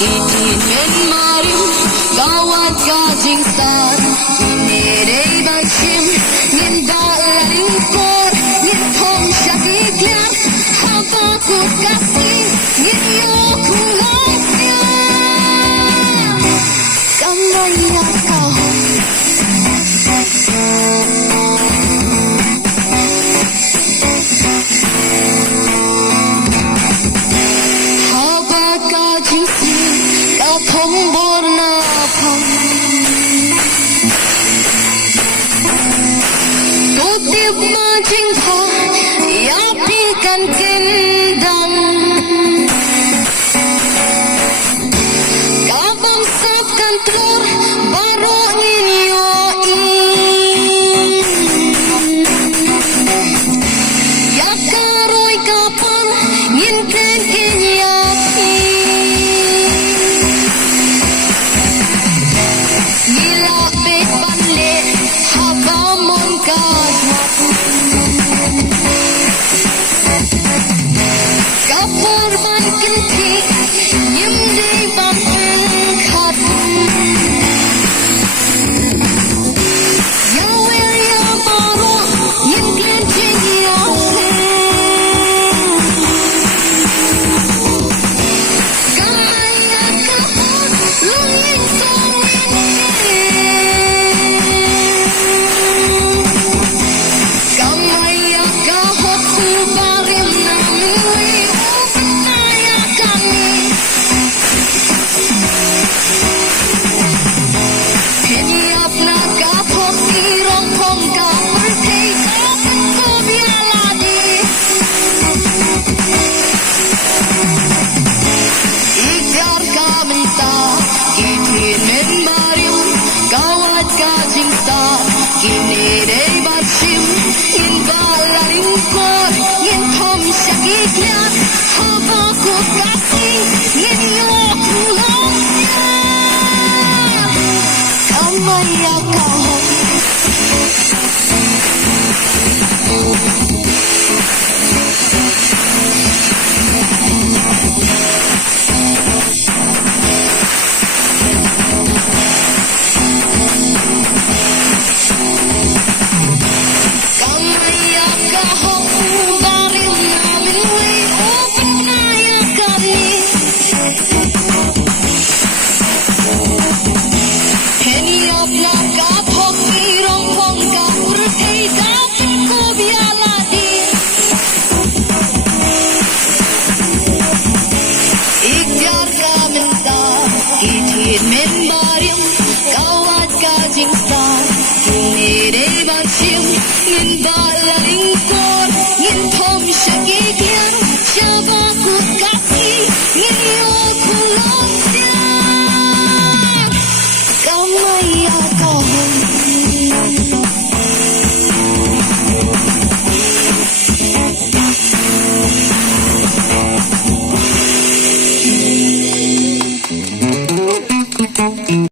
itin marim gawat kajing star nerei bachim ngin dalaring kor ngin thom shakiklar haba kut kasi ngin yo kulasya kamaya kau Mancing tha yapikan kendang kabang sapkan telur baru nyoi ya karoi kapan nginten kenyapi gila beban le haba mongkat Kapurban kentik Nyem di bampeng kat Yawel ya baru Nyem kencing ya Kamaya kapur Lungin Kamaya kahot Barim namin Kamaya kau Ngin dalaring kor ngin thom shakiklar shaba kut kasi ngin yo kulasya kamaya kau